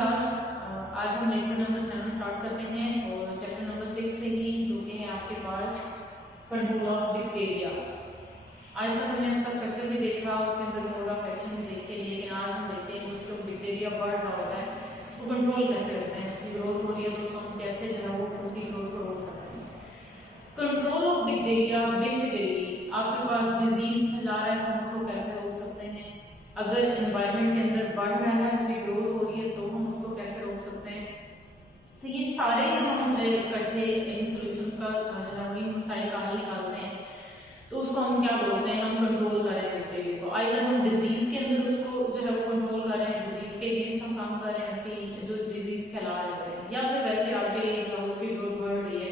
Class. आज हम lecture number 7 start करते हैं और चैप्टर नंबर 6 से ही जो कि है आपके पास कंट्रोल ऑफ डिप्थेरिया। आज तक हमने उसका स्ट्रक्चर भी देखा, उसके अंदर मोड ऑफ एक्शन भी देखे, लेकिन आज हम देखते हैं कि उसको डिप्थेरिया बढ़ रहा होता है, उसको कंट्रोल कैसे करते हैं, उसकी ग्रोथ हो रही है तो उसको हम कैसे जो है वो उसकी ग्रोथ को रोक सकते हैं। कंट्रोल ऑफ डिप्थेरिया बेसिकली आपके पास डिजीज फैला रहा है, हम उसको कैसे रोक सकते हैं। अगर एनवायरनमेंट के अंदर बढ़ रहा है, उसकी ग्रोथ हो रही है तो हम उसको कैसे रोक सकते हैं। तो ये सारे जो हम इकट्ठे इन सॉल्यूशंस का वही मसाइल का हल निकालते हैं, तो उसको हम क्या बोलते हैं, हम कंट्रोल कर रहे हैं बैक्टीरिया को। आइदर हम डिजीज के अंदर उसको जो है वो कंट्रोल कर रहे हैं, डिजीज के अगेंस्ट हम काम कर रहे हैं, उसकी जो डिजीज फैला रहे होते हैं, या फिर वैसे आपके लिए जो उसकी ग्रोथ बढ़ रही है,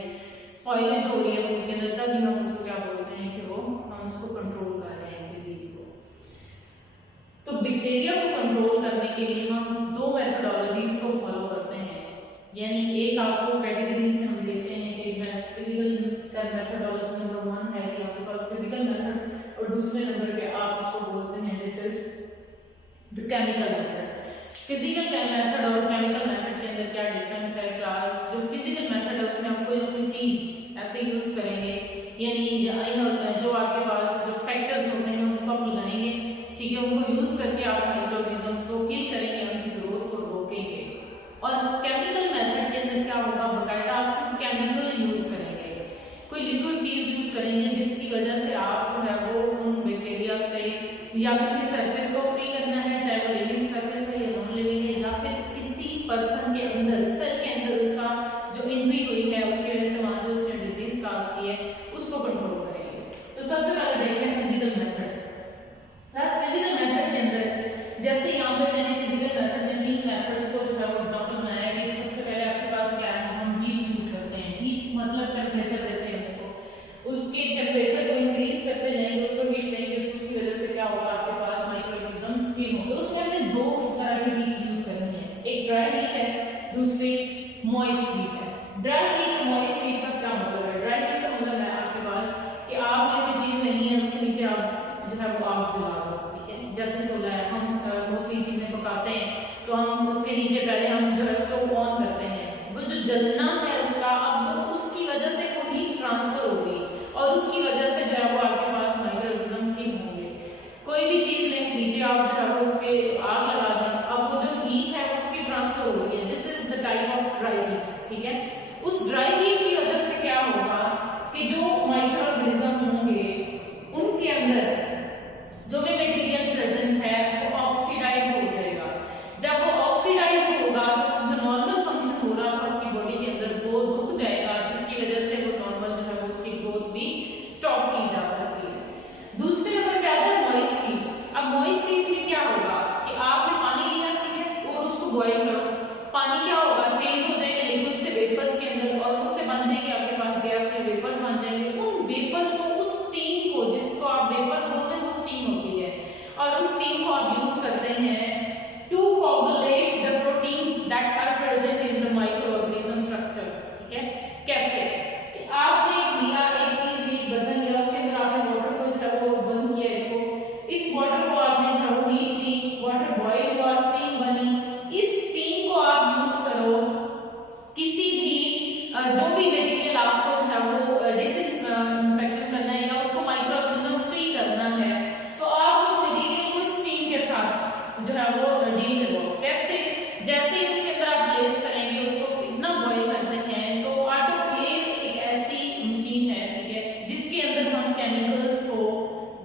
स्पॉइलेज हो रही है फूड के अंदर, तभी हम उसको क्या बोलते हैं कि वो हम उसको कंट्रोल कर रहे हैं डिजीज को। तो बैक्टीरिया को कंट्रोल करने के लिए हम दो मेथोडोलॉजीज को फॉलो करते हैं, यानी एक आपको कैटेगरीज में हम देखते हैं कि फिजिकल का मेथोडोलॉजी नंबर 1 है कि आपके पास फिजिकल मेथड, और दूसरे नंबर पे आप उसको बोलते हैं this is the chemical method. Physical method और केमिकल मेथड के अंदर क्या डिफरेंस है क्लास। जो फिजिकल मेथड है उसमें हम कोई ना कोई चीज ऐसे यूज करेंगे, यानी जो आपके पास जो फैक्टर्स होते हैं उनको आप लगाएंगे, ठीक है, उनको यूज करके आप माइक्रोऑर्गेनिजम्स को किल करेंगे, उनकी ग्रोथ को रोकेंगे। और केमिकल मेथड के अंदर क्या होगा, बकायदा आप केमिकल यूज करेंगे, कोई लिक्विड चीज यूज करेंगे जिसकी वजह से आप जो है वो उन बैक्टीरिया से या किसी सरफेस को फ्री करना है, चाहे वो लिविंग सरफेस है या नॉन लिविंग है, या फिर किसी पर्सन के अंदर सेल के अंदर उसका जो एंट्री हुई है उसकी वजह से वहां जो उसने डिजीज काज की है उसको कंट्रोल करेंगे। तो सबसे पहले देखते हैं फिजिकल मेथड। फिजिकल मेथड के अंदर जैसे यहाँ पे मैंने फिजिकल मेथड में 3 मेथड्स को जो है वो एग्जांपल बनाया है। सबसे पहले आपके पास क्या है, हम हीट यूज करते हैं। हीट मतलब टेम्परेचर देते हैं उसको, उसके टेम्परेचर को इंक्रीज करते जाएंगे, उसको हीट देंगे, उसकी वजह से क्या होगा, आपके पास माइक्रोऑर्गेनिज्म किल होंगे। तो उसमें हमने दो तरह की हीट यूज करनी है, एक ड्राई हीट है, दूसरी मॉइस्ट हीट है। ड्राई हीट मॉइस्ट हीट का क्या मतलब है, ड्राई हीट का मतलब है आपके पास कि आपने कोई चीज लेनी है, उसके नीचे आप जो है वो आग जला दो, ठीक है। जैसे सोलह है, हम मोस्टली चीजें पकाते हैं तो हम उसके नीचे पहले हम जो है स्टोव ऑन करते हैं, वो जो जलना है उसका, अब वो उसकी वजह से कोई हीट ट्रांसफर होगी और उसकी वजह से जो है वो आपके पास माइक्रोऑर्गेनिज्म किल होंगे। कोई भी चीज लें, नीचे आप जो है वो उसके आग लगा दें, अब वो जो हीट है वो उसकी ट्रांसफर हो रही है, this is the type of dry heat, ठीक है। उस ड्राई हीट की वजह से क्या होगा कि जो माइक्रोऑर्गेनिज्म होंगे उनके अंदर जो भी मटेरियल प्रेजेंट है वो ऑक्सीडाइज हो जाएगा। जब वो ऑक्सीडाइज होगा तो जो नॉर्मल फंक्शन हो रहा था उसकी बॉडी के अंदर वो रुक जाएगा, जिसकी वजह से वो नॉर्मल जो है वो उसकी ग्रोथ भी स्टॉप की जा सकती है। दूसरे नंबर पे आता है मॉइस्ट हीट। अब मॉइस्ट हीट में क्या होगा कि आपने पानी लिया, ठीक है, और उसको बॉईल करो, पानी क्या होगा, चेंज हो जाएगा लिक्विड से वेपर्स के अंदर, और उससे बन जाएंगे आपके पास गैस से वेपर्स बन जाएंगे। उन वेपर्स को, उस स्टीम को, जिसको आप वेपर बोलते हैं वो स्टीम होती है, और उस स्टीम को आप यूज करते हैं to coagulate the proteins that are present in the microorganism structure, ठीक है। कैसे कि आपने लिया एक चीज ली, बर्तन लिया, उसके अंदर आपने वाटर को जो है वो बंद किया, इसको, इस वाटर को आपने जो है वो हीट दी, वाटर बॉईल हुआ, स्टीम बनी, इस स्टीम को आप यूज करो किसी भी जो भी मटेरियल आपको जो है वो डिसइंफेक्ट करना है या उसको माइक्रोऑर्गेनिज्म फ्री करना है, तो आप उस मटेरियल को स्टीम के साथ जो है वो डील करो। कैसे, जैसे ही उसके अंदर आप प्लेस करेंगे, उसको इतना बॉईल करते हैं, तो ऑटोक्लेव एक ऐसी मशीन है, ठीक है, जिसके अंदर हम केमिकल्स को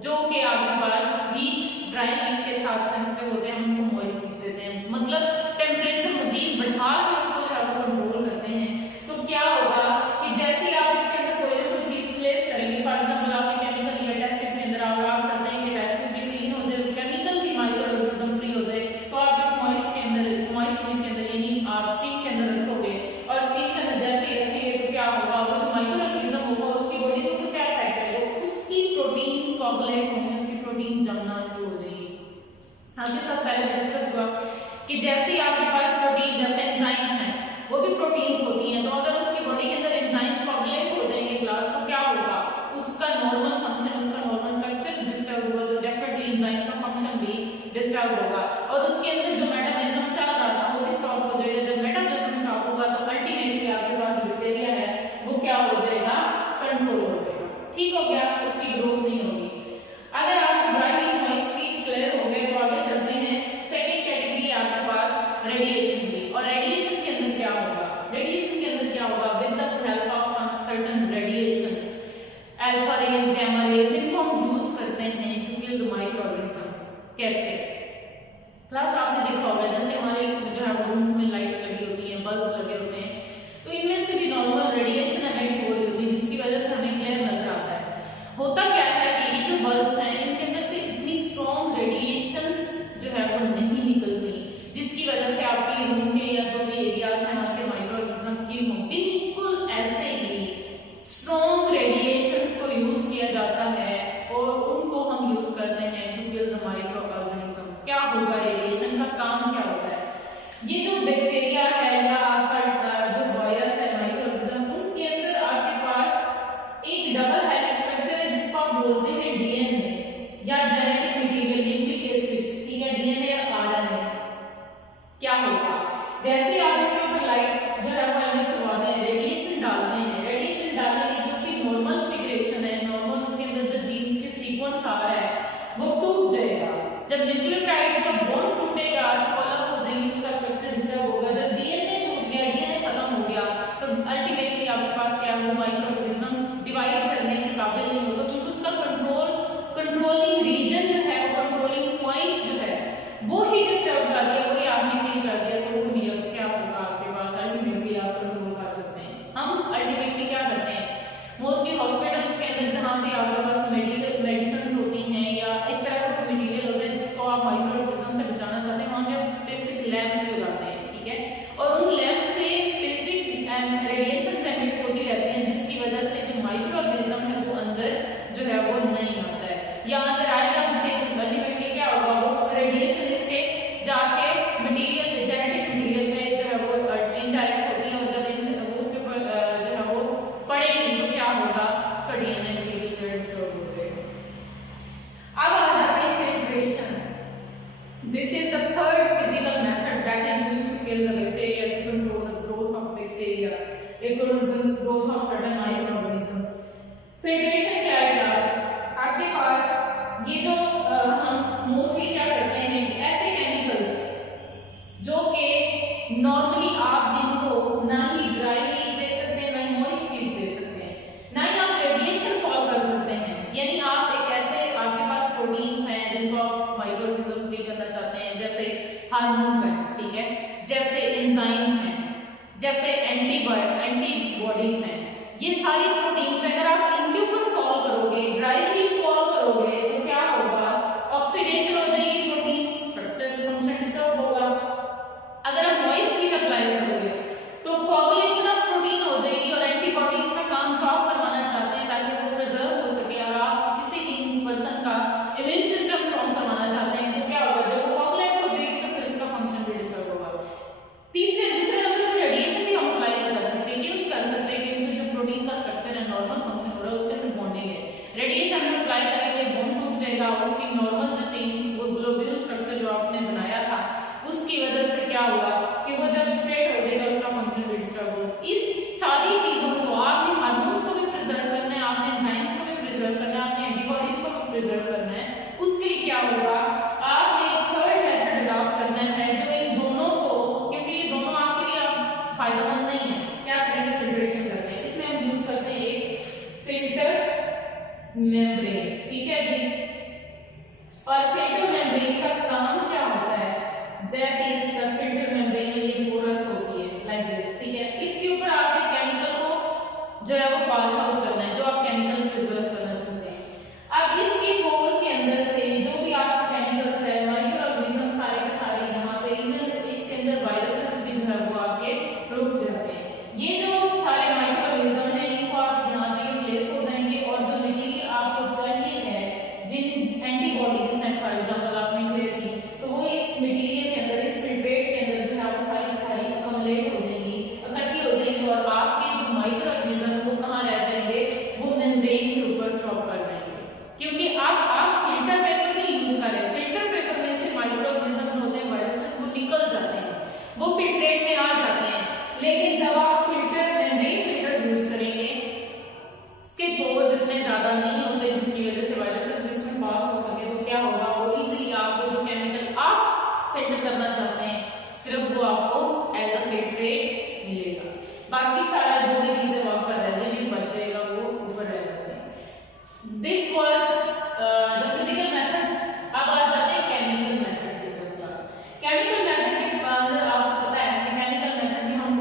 जो कि आपके पास हीट, ड्राई हीट के साथ सेंसिटिव होते हैं, हम उनको मॉइस्ट हीट देते हैं, मतलब टेम्परेचर मजीद बढ़ा के उसको जो है वो कंट्रोल करते हैं। तो क्या होगा कि जैसे ही आप इसके अंदर कोई ना कोई चीज प्लेस करेंगे, फॉर एग्जांपल आपने केमिकल या टेस्ट ट्यूब के अंदर आप चाहते हैं कि टेस्ट ट्यूब भी क्लीन हो जाए, केमिकल भी माइक्रोऑर्गेनिज्म फ्री हो जाए, तो आप इस मॉइस्ट के अंदर, मॉइस्ट हीट के अंदर, यानी आप स्टीम के अंदर रखोगे, और स्टीम के अंदर जैसे ही रखेंगे तो क्या होगा, वो जो माइक्रोऑर्गेनिज्म होगा उसकी बॉडी के ऊपर क्या अटैक करेगा, उसकी प्रोटीन्स कोगुलेट होंगे, उसकी प्रोटीन्स जमना शुरू हो जाएंगी। आपके साथ पहले डिस्कस हुआ कि जैसे ही आपके पास प्रोटीन, जैसे एंजाइम्स हैं, वो भी प्रोटीन्स होती हैं, तो अगर उसकी बॉडी के अंदर एंजाइम्स कोगुलेट हो जाएंगे क्लास, तो क्या होगा, उसका नॉर्मल फंक्शन, उसका नॉर्मल स्ट्रक्चर डिस्टर्ब होगा, तो डेफिनेटली एंजाइम का फंक्शन भी डिस्टर्ब होगा, और उसके अंदर जो मेटाबॉलिज्म चल रहा था वो भी स्टॉप हो हैं, बल्ब लगे होते हैं, तो इनमें से भी नॉर्मल रेडिएशन एमिट हो रही होती है, जिसकी वजह से हमें क्लियर नजर आता है। होता क्या है कि ये जो बल्ब हैं इनके अंदर से इतनी स्ट्रॉन्ग रेडिएशंस जो है वो नहीं निकलती, जिसकी वजह से आपके रूम के या जो भी एरियाज हैं वहाँ के माइक्रोऑर्गेनिज्म की बिल्कुल ऐसे ही स्ट्रॉन्ग रेडिएशंस को यूज किया जाता है और उनको हम यूज करते हैं टू किल द माइक्रोऑर्गेनिजम्स। क्या होगा, रेडिएशन का काम क्या होता है? ये जो बैक्टीरिया है या आपका जो वायरस है माइक्रोऑर्गेनिज्म, उनके अंदर आपके पास एक डबल हेलिक्स स्ट्रक्चर है जिसको आप बोलते हैं डीएनए या जेनेटिक मटेरियल, न्यूक्लिक एसिड, ठीक है, डीएनए और आरएनए। क्या होगा, जैसे आप इसके ऊपर लाइट जो है वो एमिट करवाते हैं, रेडिएशन डालते हैं, रेडिएशन डालने की जो उसकी नॉर्मल फिगरेशन है, नॉर्मल उसके अंदर जो जीन्स के सीक्वेंस आ रहा है वो टूट जाएगा। जब न्यूक्लियोटाइड्स का बॉन्ड टूटेगा तो अलग हो जाएंगे, उसका स्ट्रक्चर डिस्टर्ब होगा। जब डीएनए टूट गया, डीएनए खत्म हो गया, तो अल्टीमेटली आपके पास क्या होगा, माइक्रोऑर्गेनिज्म डिवाइड करने के काबिल नहीं होगा, क्योंकि उसका कंट्रोलिंग रीजन जो है, वो कंट्रोलिंग पॉइंट जो है वो ही डिस्टर्ब कर दिया, वही आपने क्लिक कर दिया, तोड़ दिया, तो क्या होगा आपके पास, अल्टीमेटली आप कंट्रोल कर सकते हैं। हम अल्टीमेटली क्या करते हैं, मोस्टली हॉस्पिटल्स के अंदर जहाँ भी आपके पास मेडिसिन होती हैं या इस तरह का कोई मटीरियल होता है जिसको आप माइक्रोऑर्गेनिज्म से बचाना चाहते हैं, वहाँ पे आप स्पेसिफिक लैब्स लगाते हैं, ठीक है, और उन लैब्स से स्पेसिफिक रेडिएशन एमिट होती रहती हैं, जिसकी वजह से जो माइक्रोऑर्गेनिज्म है वो अंदर जो है वो नहीं आता है, या अंदर आएगा उसे अल्टीमेटली क्या होगा, वो रेडिएशन इसके जाके मटेरियल, जेनेटिक मटेरियल पे जो है वो इंटरैक्ट होती है, और जब वो उसके ऊपर जो है वो पड़ेगी तो क्या होगा, उसका डीएनए मटेरियल जो है डिस्टर्ब हो जाएगा। अब आ जाते हैं filtration. This is the third physical method that is used to kill the bacteria, to control the growth of bacteria, growth of certain microorganisms. Filtration क्या है क्लास, आपके पास ये जो हम मोस्टली क्या करते हैं कि ऐसे केमिकल्स जो कि नॉर्मली आप जिनको ना ही ड्राई हीट दे सकते हैं, ना ही मॉइस्ट हीट दे सकते हैं, ना ही आप रेडिएशन फॉल कर सकते हैं, यानी आप एक ऐसे आपके पास प्रोटीन्स हैं जिनको आप माइक्रोऑर्गेनिज्म फ्री करना चाहते हैं, जैसे हार्मोन्स हैं, ठीक है, जैसे एंजाइम्स हैं, जैसे एंटीबॉडीज हैं, ये सारी प्रोटीन्स अगर आप इनके ऊपर फॉल करोगे, ड्राई हीट फॉल करोगे, तो क्या होगा, ऑक्सीडेशन हो जाएगी, प्रोटीन स्ट्रक्चर फंक्शन डिस्टर्ब होगा। अगर आप मॉइस्ट हीट अप्लाई करोगे तो कोगुलेशन ऑफ प्रोटीन हो जाएगी और एंटीबॉडीज का काम जो आप करवाना चाहते हैं ताकि वो प्रिजर्व हो सके, और आप किसी भी पर्सन का इम्यून सिस्टम स्ट्रॉन्ग करवाना चाहते हैं, तो क्या होगा, जब वो कोगुलेट हो जाएगी तो फिर उसका फंक्शन भी डिस्टर्ब होगा। दूसरे नंबर पर रेडिएशन भी हम अप्लाई नहीं कर सकते, क्यों नहीं कर सकते, क्योंकि जो प्रोटीन का स्ट्रक्चर है, नॉर्मल फंक्शन हो रहा है, उसके अंदर बॉन्डिंग है, रेडिएशन में अप्लाई करेंगे बॉन्ड टूट जाएगा, उसकी नॉर्मल जो चेन, वो ग्लोब्यूल स्ट्रक्चर जो आपने बनाया था, उसकी वजह से क्या होगा कि वो जब स्ट्रेट हो जाएगा उसका फंक्शन भी डिस्टर्ब होगा। इस सारी चीजों को आपने हार्मोन्स को भी प्रिजर्व करना है, आपने एंजाइम्स को भी प्रिजर्व करना है, आपने एंटीबॉडीज को भी प्रिजर्व करना है, उसके लिए क्या होगा, आपने एक थर्ड मेथड अडॉप्ट करना है जो इन दोनों को, क्योंकि ये दोनों आपके लिए फायदेमंद नहीं है, क्या करेंगे, फिल्ट्रेशन करते हैं, इसमें हम यूज करते हैं एक फिल्टर मेम्ब्रेन, ठीक है जी, और फिल्टर मेम्ब्रेन का काम क्या होता है, that is the filter membrane, ये पोरस होती है लाइक दिस, ठीक है, इसके ऊपर आपने केमिकल को जो है वो पास आउट करना है, जो आप केमिकल प्रिजर्व करना चाहते हैं। अब इसके पोर्स के अंदर से जो भी आपका केमिकल्स है, माइक्रोऑर्गेनिज्म सारे के सारे यहाँ पे, इवन इसके अंदर वायरसेस भी जो है वो आपके रुक जाते हैं। ये जो सारे माइक्रोऑर्गेनिज्म है इनको आप यहाँ पे प्लेस हो जाएंगे, और जो मटेरियल आपको चाहिए है, जिन एंटीबॉडीज हैं फॉर एग्जांपल आपने क्लियर की, तो वो इस मटेरियल के अंदर, इस फिल्ट्रेट के अंदर जो है वो सारी अकमलेट हो जाएंगी, इकट्ठी हो जाएंगी, और आपके जो माइक्रोऑर्गेनिज्म वो कहाँ रह जाएंगे, वो मेम्ब्रेन के ऊपर स्टॉप कर जाएंगे, क्योंकि अब आप फिल्टर पेपर नहीं यूज कर रहे, फिल्टर पेपर में से माइक्रोऑर्गेनिज्म होते हैं, वायरसेस, वो निकल जाते हैं, वो फिल्ट्रेट में आ जाते हैं, लेकिन जब आप फिल्टर मेम्ब्रेन फिल्टर यूज करेंगे, इसके पोर्स इतने ज्यादा नहीं होते जिसकी वजह से वायरसेस भी इसमें पास हो सके, तो क्या होगा, वो इजीली आपको जो केमिकल आप फिल्टर करना चाहते हैं सिर्फ वो आपको एज अ फिल्ट्रेट मिलेगा, बाकी सारा जो भी चीजें वहां पर रेजिड्यू बच जाएगा वो ऊपर रह जाते हैं। This was the physical method. अब आ जाते हैं केमिकल मेथड की क्लास। केमिकल मेथड के अंदर आपको पता है केमिकल मेथड में हम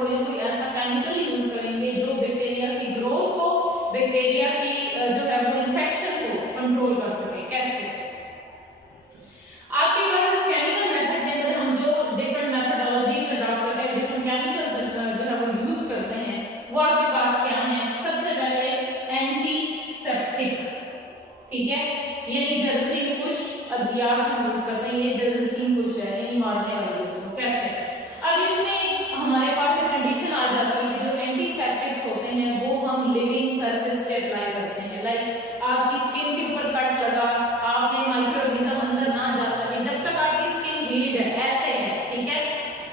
हम यूज करते हैं, ये जरासीम कुछ है, ये मारने वाली है उसको। कैसे? अब इसमें हमारे पास एक कंडीशन आ जाती है कि जो एंटीसेप्टिक्स होते हैं वो हम लिविंग सरफेस पे अप्लाई करते हैं। लाइक आपकी स्किन के ऊपर कट लगा, आपने माइक्रोऑर्गेनिज्म अंदर ना जा सके, जब तक आपकी स्किन हील्ड है, ऐसे है, ठीक है,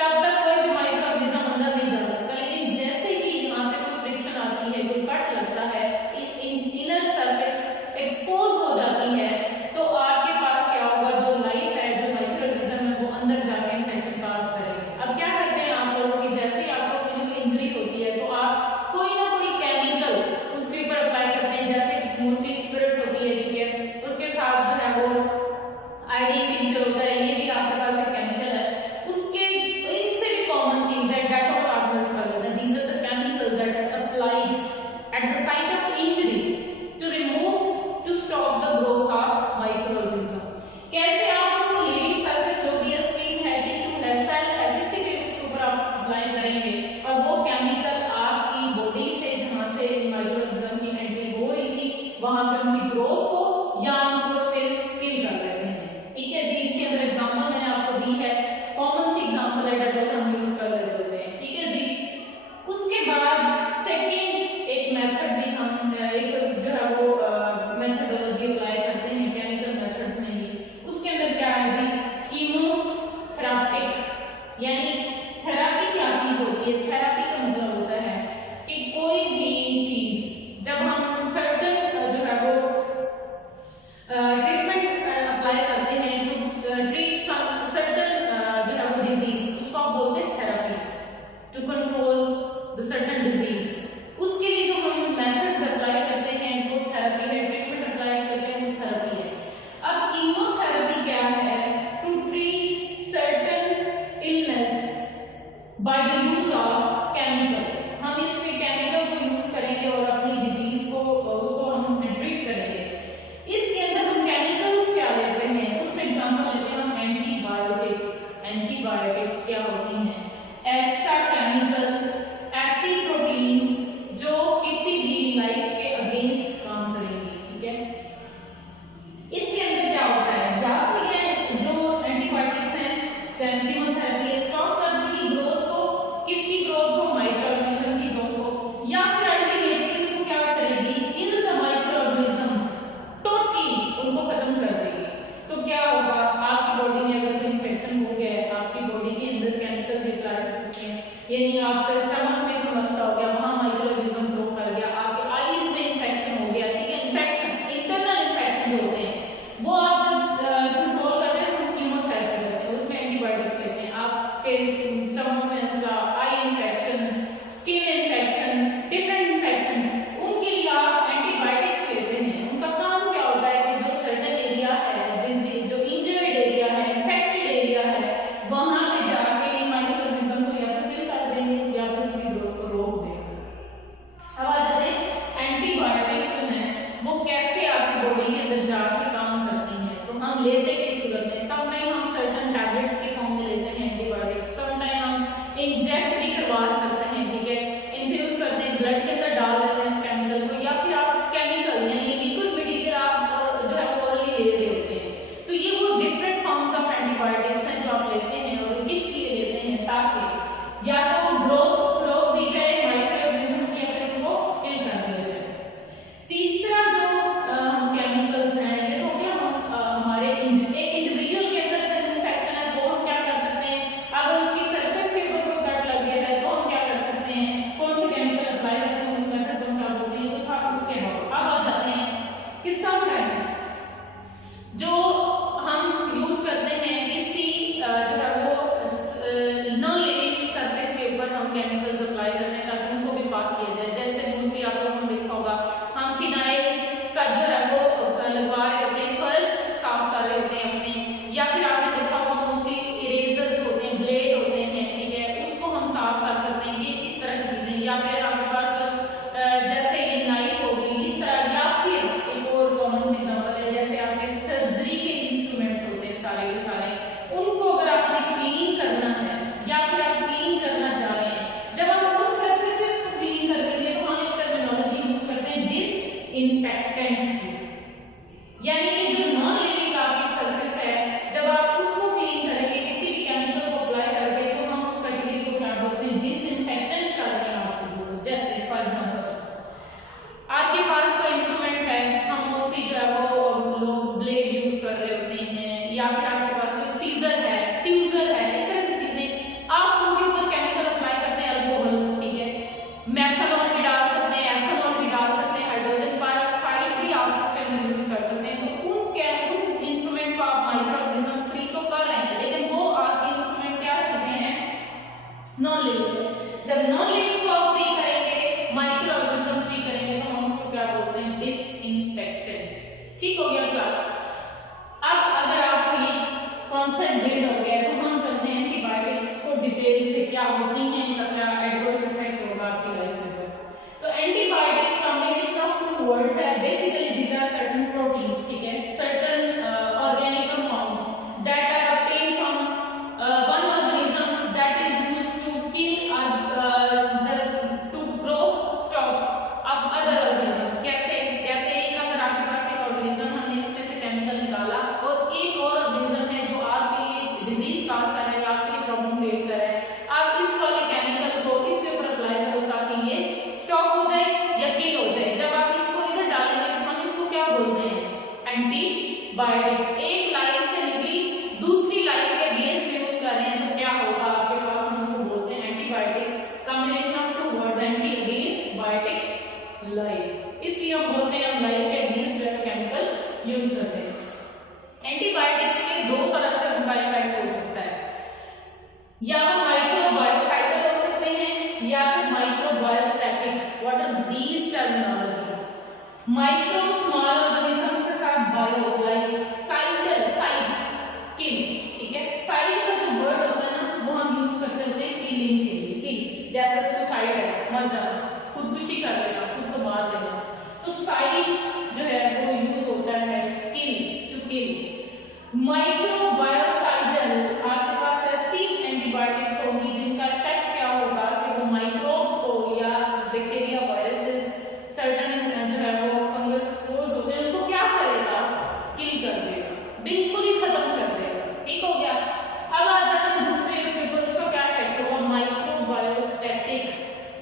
तब तक कोई भी माइक्रोऑर्गेनिज्म अंदर नहीं जा सकता। लेकिन जैसे ही यहाँ पे कोई फ्रिक्शन आती है, कोई कट लगता है, इनर सरफेस एक्सपोज हो जाती है, तो आपके पास क्या होगा, जो लाइफ है, जो माइक्रोऑर्गेनिज्म है, वो अंदर जाके इन्फेक्शन काज करेंगे। अब क्या करते हैं आप लोग कि जैसे ही आप लोग को कोई इंजरी होती है तो आप कोई ना कोई केमिकल उसके ऊपर अप्लाई करते हैं, जैसे मोस्टली स्पिरिट होती है, ठीक है, उसके साथ जो है वो आयोडीन टिंचर होता है, ये भी आपके पास एक केमिकल है। उसके इनसे भी कॉमन चीज है डेटॉल, आप यूज कर लेते हैं। These are the chemical that are applied at the site of injury to remove, to stop the growth of microorganism. कैसे आप उसको लिविंग सरफेस जो भी स्किन है, टिश्यू है, सेल है, किसी भी उसके ऊपर आप अप्लाई करेंगे और वो केमिकल आपकी बॉडी से, जहां से माइक्रोऑर्गेनिज्म की एंट्री हो रही थी, वहां पे उनकी ग्रोथ को या उनको स्टिल किल कर देते हैं। ठीक है जी, इनके अंदर एग्जांपल मैंने आपको दी है, कॉमन सी एग्जांपल है डेटॉल हम यूज कर लेते होते हैं। ठीक है जी, उसके बाद सेकंड एक मेथड भी हम एक जो है वो मेथडोलॉजी अप्लाई करते हैं केमिकल मेथड्स में ही। उसके अंदर क्या है जी, कीमोथेरापिक, यानी थेरेपी क्या चीज होती है? थेरेपी का मतलब होता है कि कोई भी चीज जब हम सर्टेन जो है वो ट्रीटमेंट अप्लाई करते हैं टू ट्रीट सर्टेन जो है वो डिजीज, उसको आप बोलते हैं therapy, to control the certain disease. उसके लिए जो हम मेथड्स अप्लाई करते हैं वो थेरेपी है, ट्रीटमेंट अप्लाई करते हैं वो थेरेपी है। अब कीमोथेरेपी क्या है? To treat certain illness by the use of chemical. हम इसमें केमिकल को यूज करेंगे और अपनी डिजीज को उसको हम ट्रीट करेंगे। इसके अंदर हम केमिकल्स क्या लेते हैं, उसमें एग्जांपल लेते हैं हम एंटीबायोटिक्स। एंटीबायोटिक्स क्या होती हैं? ऐसा केमिकल, ऐसी प्रोटीन्स जो किसी भी लाइफ के अगेंस्ट काम करेंगी। ठीक है, इसके अंदर क्या होता है, या तो ये जो एंटीबायोटिक्स हैं, कीमोथेरेपी स्टॉप कर देगी ग्रोथ को, किसकी ग्रोथ को? माइक्रोऑर्गेनिज्म की ग्रोथ को, या फिर अल्टीमेटली उसको क्या करेगी, किल द माइक्रोऑर्गेनिजम्स, टोटली उनको खत्म कर देगी। तो क्या होगा, आपकी बॉडी में अगर कोई इन्फेक्शन हो गया है, आपकी बॉडी के अंदर केमिकल भी अप्लाई हो सकते हैं, यानी आपके स्टमक में कोई मसला हो गया, वहां माइक्रोऑर्गेनिज्म ग्रो कर गया, आपके आईज में इन्फेक्शन हो गया, ठीक है, इन्फेक्शन, इंटरनल इन्फेक्शन जो होते हैं वो आप जब कंट्रोल करते हैं तो कीमोथेरेपी करते हैं, उसमें एंटीबायोटिक्स लेते हैं। आपके स्टमक में मसला, eye infection, skin infection, different infection, उनके लिए आप एंटीबायोटिक्स लेते हैं। उनका काम क्या होता है कि जो सर्टेन एरिया है, डिजीज जो इंजर्ड एरिया है, इन्फेक्टेड एरिया है, वहां पे जाके माइक्रोऑर्गेनिज्म को या तो किल कर देंगे या फिर उनकी ग्रोथ को रोक देंगे। अब आ जाते हैं एंटीबायोटिक्स जो हैं वो कैसे आपकी बॉडी के अंदर जाके काम करती हैं। तो हम लेते किस सूरत में, सम टाइम हम सर्टेन टैबलेट्स के फॉर्म में लेते हैं एंटीबायोटिक्स, सम टाइम हम इंजेक्ट भी करवा सकते हैं, ठीक है, इन्फ्यूज करते हैं, ब्लड के अंदर डाल देते हैं उस केमिकल को, या फिर आप केमिकल यानी लिक्विड मटेरियल आप जो है ओरली ले रहे होते हैं। तो ये वो डिफरेंट फॉर्म्स ऑफ एंटीबायोटिक्स हैं जो आप लेते हैं, और किस लिए लेते हैं, ताकि या तो ग्रोथ रोक दी जाए माइक्रोऑर्गेनिज्म की, या फिर उनको किल कर दिया जाए। तीसरा जो केमिकल्स हैं, ये तो हो गया हमारे एक इंडिविजुअल के अंदर अगर इन्फेक्शन है तो हम क्या कर सकते हैं, अगर उसकी सरफेस के ऊपर कोई कट लग गया है तो हम क्या कर सकते हैं, कौन से केमिकल अप्लाई करते हैं, उस मेथड को हम क्या बोलते हैं। तो था उसके बाद अब आ जाते हैं कि समटाइम्स जो हम यूज करते हैं किसी जो है वो नॉन नॉन लिविंग। जब नॉन लिविंग को आप फ्री करेंगे, माइक्रो ऑर्गेनिज्म फ्री करेंगे, तो हम उसको क्या बोलते हैं? डिसइंफेक्टेंट। ठीक हो गया क्लास? अब अगर आपको ये कॉन्सेप्ट बिल्ड हो गया तो हम चलते हैं एंटीबायोटिक्स को डिटेल से, क्या होती हैं, इनका क्या एडवर्स इफेक्ट होगा आपकी लाइफ में। तो antibiotics combination of two words है, basically these are certain proteins, ठीक है, certain organic compounds that are obtained from one organism that is used to kill to growth stop of other organism। कैसे कैसे? एक अगर आपके पास एक ऑर्गेनिज्म, हमने इसमें से केमिकल निकाला और एक और ऑर्गेनिज्म है जो आपके लिए डिजीज काज कर रहा है या आपके लिए प्रॉब्लम क्रिएट कर रहा है, आप इस वाले केमिकल को इसके ऊपर अप्लाई करो ताकि ये स्टॉप हो जाए या किल हो जाए। जब आप इसको इधर डालेंगे तो हम इसको क्या बोलते हैं? एंटीबायोटिक्स। एक लाइफ से निकली दूसरी लाइफ के अगेंस्ट यूज कर रहे हैं तो क्या होगा आपके पास? हम उसको बोलते हैं antibiotics. Combination of two words, anti against, biotics, life. इसलिए हम बोलते हैं हम लाइफ के अगेंस्ट जो केमिकल यूज करते हैं। एंटीबायोटिक्स के दो तरह से उनका इफेक्ट हो सकता है, या वो माइक्रोबायोसाइडल हो सकते हैं या फिर microbiostatic. What are these terminologies? Micro small organisms के साथ bio like cidal, cide kill, ठीक है। साइट का जो वर्ड होता है ना वो हम यूज करते होते हैं किलिंग के लिए, किल, जैसे सुसाइड है, मर जाना, खुदकुशी कर लेना, खुद को मार देना, तो साइट जो है वो यूज होता है किल, टू किल। माइक्रोबायोसाइडल आपके पास ऐसी एंटीबायोटिक्स होंगी जिनका इफेक्ट क्या होगा कि वो माइक्रोब्स को या बैक्टीरिया, वायरसेस, सर्टेन जो है वो फंगस स्पोर्स होते हैं उनको क्या करेगा? किल कर देगा, बिल्कुल ही खत्म कर देगा। ठीक हो गया? अब आ जाते हैं दूसरे उसके ऊपर, उसका क्या इफेक्ट होगा? माइक्रोबायोस्टैटिक।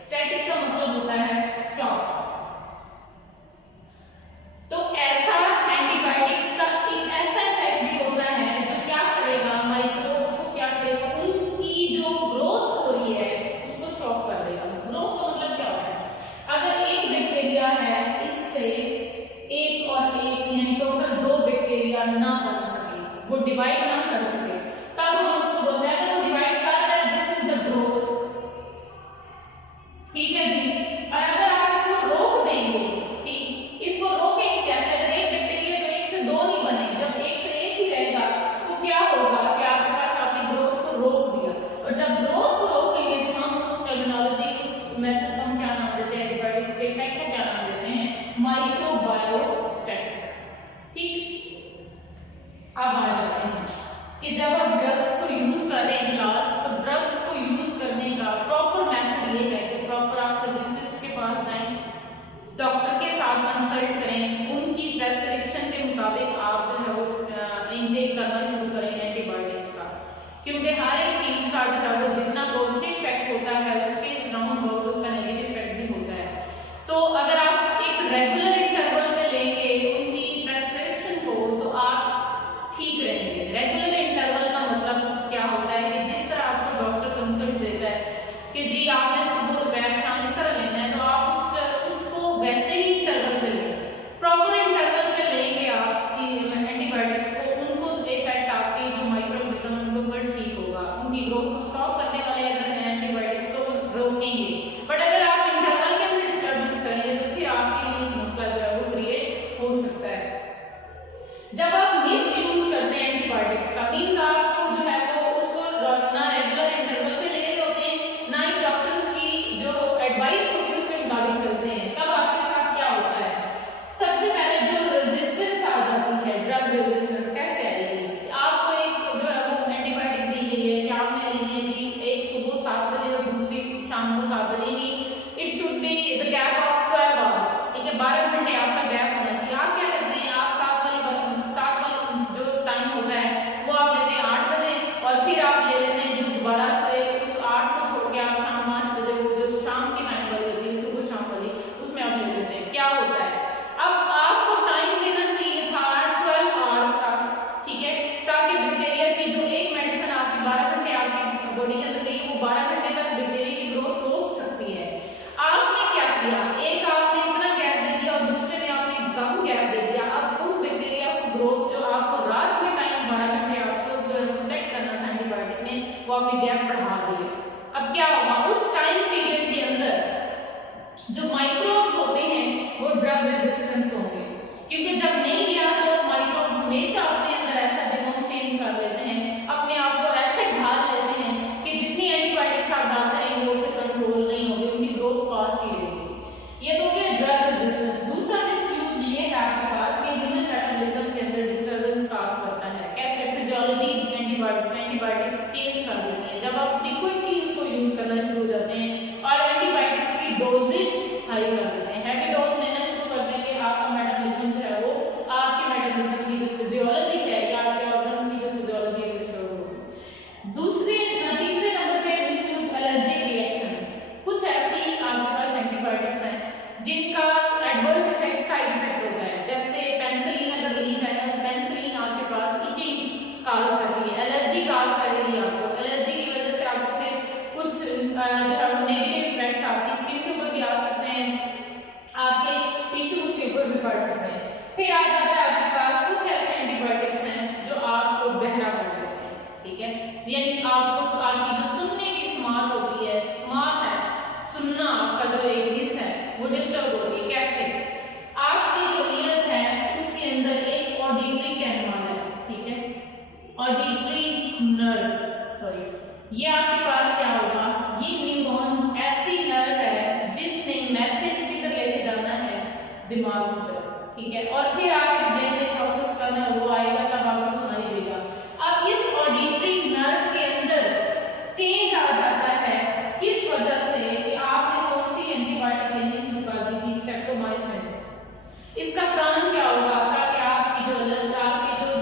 स्टैटिक का मतलब होता है स्टॉप। तो ऐसा एंटीबायोटिक्स का एक ऐसा इफेक्ट भी होता है जो क्या करेगा? माइक्रोब्स को क्या करेगा? उनकी जो ग्रोथ हो रही है उसको स्टॉप कर देगा। ग्रोथ का मतलब क्या होता है? अगर एक बैक्टीरिया है, इससे एक और एक यानी टोटल दो बैक्टीरिया ना बन सके, वो डिवाइड ना कर सके, तब हम उसको बोलते हैं अगर वो डिवाइड कर रहा है, दिस इज द ग्रोथ। ठीक है जी। और अगर आप इसको रोक देंगे, ठीक, इसको रोके कैसे? अगर एक बैक्टीरिया तो एक से दो नहीं बनेगी, जब एक से एक ही रहेगा तो क्या होगा कि आपके पास आपकी ग्रोथ को रोक दिया। और जब ग्रोथ को रोकेंगे तो हम उस टर्मिनोलॉजी, उस मेथड को हम क्या नाम देते हैं? एंटीबायोटिक्स के इफेक्ट को क्या नाम देते हैं? माइक्रोबायोस्टैटिक। ठीक। अब आ जाते हैं कि जब आप ड्रग्स को यूज कर रहे हैं क्लास, तो ड्रग्स को यूज करने का प्रॉपर मेथड ये है कि प्रॉपर आप फिजिसिस्ट के पास जाएं, डॉक्टर के साथ कंसल्ट करें, उनकी प्रेस्क्रिप्शन के मुताबिक आप जो है वो इनटेक करना शुरू करें एंटीबायोटिक्स का। क्योंकि हर एक चीज का जो है वो जितना पॉजिटिव इफेक्ट होता है उसके राउंड अबाउट उसका नेगेटिव इफेक्ट भी होता है। तो अगर आप एक रेगुलर इंटरवल पे लेंगे उनकी प्रेस्क्रिप्शन को तो आप ठीक रहेंगे। रेगुलर इंटरवल का मतलब क्या होता है कि जिस तरह आपको डॉक्टर कंसल्ट देता है कि जी आपने सुबह दोपहर शाम इस तरह लेना है, तो आप उसको वैसे ही इंटरवल पे लें। प्रॉपर इंटरवल पे लेंगे आप एंटीबायोटिक्स को, उनको इफेक्ट आपके जो माइक्रोऑर्गेनिज्म है उनके ऊपर ठीक होगा। उनकी ग्रोथ को स्टॉप करने वाले अगर हैं एंटीबायोटिक्स तो वो रोकेंगे। बट अगर आप इंटरवल के अंदर डिस्टर्बेंस करेंगे तो फिर आपके लिए मसला जो है वो क्रिएट हो सकता है। जब आप मिस यूज करते हैं एंटीबायोटिक्स का, मीन्स आपको जो है वो उसको ना रेगुलर इंटरवल पे ले रहे होते हैं, ना ही डॉक्टर्स की जो एडवाइस होती है उसके मुताबिक चलते हैं, तब आपके साथ क्या होता है? सबसे पहले जो रेजिस्टेंस आ जाती है, ड्रग रेजिस्टेंस कैसे आएगी? आपको एक जो है वो एंटीबायोटिक दी गई है कि आपने लेनी है जी, एक सुबह 7 बजे और दूसरी शाम को 7 बजे की, it should be the gap of 12 hours, ठीक है, 12 घंटे आपका गैप होना चाहिए। आप क्या करते हैं? आप 7 वाली जो टाइम होता है वो आप लेते हैं 8 बजे, और फिर आप ले लेते हैं जो दोबारा से उस 8 को छोड़ के आप शाम 5 बजे वो जो शाम की टाइम वाली होती है, सुबह शाम वाली, उसमें आप ले लेते हैं। क्या होता है? अब आपको टाइम लेना चाहिए था 12 आवर्स का, ठीक है, ताकि बैक्टीरिया की जो एक मेडिसिन आपकी 12 घंटे आपकी बॉडी के अंदर गई, वो 12 घंटे तक बैक्टीरिया की ग्रोथ रोक सकती है। आपने क्या किया? एक आपने इतना गैप दे दिया और दूसरे में आपने कम गैप दे दिया। अब उन बैक्टीरिया को ग्रोथ जो आपको रात के टाइम 12 घंटे आपको जो प्रोटेक्ट करना था एंटीबायोटिक ने, वो आपने गैप बढ़ा दिया। अब क्या होगा, उस टाइम पीरियड के अंदर जो माइक्रोब्स होते हैं वो ड्रग रेजिस्टेंस होंगे, क्योंकि जब नहीं किया तो माइक्रोब्स हमेशा अपने अंदर ऐसा जीनोम चेंज कर लेते हैं, अपने आप को ऐसे ढाल लेते हैं कि जितनी एंटीबायोटिक्स आप डालते रहेंगे वो फिर कंट्रोल नहीं होगी, उनकी ग्रोथ फास्ट ही रहेगी। ये तो हो गया ड्रग रेजिस्टेंस। दूसरा मिसयूज ये है आपके पास कि ह्यूमन मेटाबॉलिज्म के अंदर डिस्टर्बेंस काज करता है। कैसे? फिजियोलॉजी एंटीबायोटिक्स चेंज कर देती है। जब आप फ्रीक्वेंटली उसको यूज करना शुरू हो जाते हैं और एंटीबायोटिक्स की डोजेज हाई कर देते हैं, हैवी डोज लेना शुरू कर देंगे, आपका मेटाबॉलिज्म जो है वो आपके मेटाबॉलिज्म की जो फिजियोलॉजी है या आपके ऑर्गन्स की जो फिजियोलॉजी है डिस्टर्ब होगी। तीसरे नंबर पे मिसयूज एलर्जिक रिएक्शन। कुछ ऐसी आपके पास एंटीबायोटिक्स हैं जिनका एडवर्स इफेक्ट साइड इफेक्ट होता है, जैसे पेनिसिलिन अगर ली जाए तो पेनिसिलिन आपके पास इचिंग काज करती है, एलर्जी काज करेगी आपको, एलर्जी की वजह से आपको फिर कुछ जो है वो नेगेटिव इफेक्ट्स आपकी स्किन के ऊपर भी आ सकते हैं, आपके टिश्यूज के ऊपर भी पड़ सकते हैं। फिर आ जाता है आपके पास कुछ ऐसे एंटीबायोटिक्स हैं जो आपको बहरा कर देते हैं, ठीक है, यानी आपको आपकी जो सुनने की स्मार्ट होती है, स्मार्ट है सुनना, आपका जो एक हिस्सा है वो डिस्टर्ब होती है। कैसे? आपकी जो ईयर्स हैं उसके अंदर एक ऑडिटरी कैनल है, ठीक है, ऑडिटरी नर्व, सॉरी, ये आपके पास क्या होगा, ये न्यूरॉन ऐसी नर्व है जिसने मैसेज किधर लेके जाना है, दिमाग की तरफ, ठीक है, और फिर आपके ब्रेन में प्रोसेस करना है, वो आएगा तब आपको सुनाई देगा। अब इस ऑडिटरी नर्व के अंदर चेंज आ जाता है, किस वजह से कि आपने कौन सी एंटीबायोटिक लेनी शुरू कर दी थी, स्ट्रेप्टोमाइसिन। इसका काम क्या होगा, ताकि आपकी जो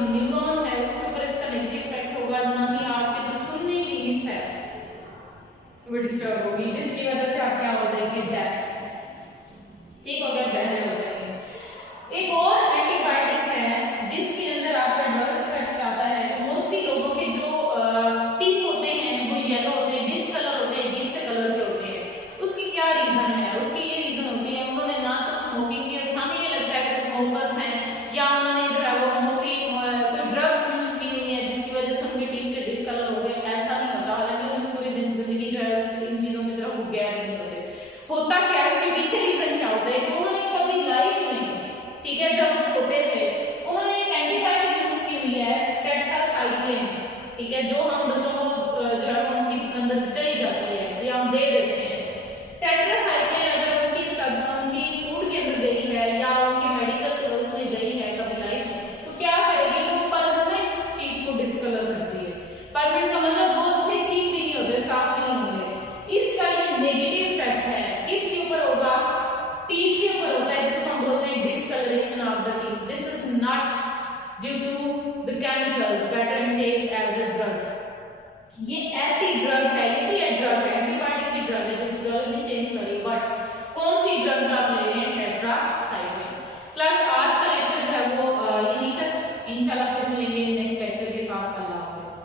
न्यूरॉन है उसके ऊपर इसका नेगेटिव इफेक्ट होगा, ना ही आपके जो सुनने की हिस्सा है वो डिस्टर्ब होगी, जिसकी वजह से आप क्या हो जाएंगे, डेफ, ठीक हो गया, बहरे हो जाएंगे। एक और एंटीबायोटिक है जिसके अंदर आपका एडवर्स इफेक्ट आता है। मोस्टली लोगों के जो टीथ होते हैं वो येलो होते हैं, डिसकलर होते हैं, अजीब से कलर के होते हैं। उसकी क्या रीजन है? उसकी ये रीजन होती है उन्होंने ना तो स्मोकिंग की, हमें ये लगता है कि स्मोकर्स हैं, या उन्होंने जो है वो मोस्टली कोई ड्रग्स यूज की हुई है जिसकी वजह से उनके टीथ के डिसकलर हो गए। ऐसा नहीं होता, हालांकि उन्हें पूरी दिन जिंदगी जो है इन चीजों की तरफ हो गया नहीं होते। होता क्या है, उसके पीछे रीजन क्या होता है, उन्होंने कभी लाइफ में, ठीक है, जब वो छोटे थे उन्होंने एक एंटीबायोटिक यूज की हुई है, टेट्रासाइक्लिन, ठीक है, जो हम बच्चों को जो है उनके अंदर चली जाती है या हम दे देते हैं। टेट्रासाइक्लिन अगर उनकी फूड के अंदर गई है या उनके मेडिकल उसमें गई है कभी लाइफ, तो क्या करेगी, वो परमानेंट टीथ को डिस्कलर करती है। परमानेंट का मतलब वो फिर ठीक भी नहीं होते, साफ भी नहीं होंगे। इसका ये नेगेटिव इफेक्ट है, किसके ऊपर होगा, टीथ के ऊपर होता है, जिसको हम बोलते हैं discoloration of the teeth. This is not due to the chemicals that are take as a drugs. ये ऐसी ड्रग है, ये भी एक ड्रग है, एंटीबायोटिक की ड्रग है जो फिजियोलॉजी चेंज करेगी, बट कौन सी ड्रग्स आप ले रहे हैं, टेट्रासाइक्लिन। क्लास आज का लेक्चर जो है वो यहीं तक, इंशाल्लाह फिर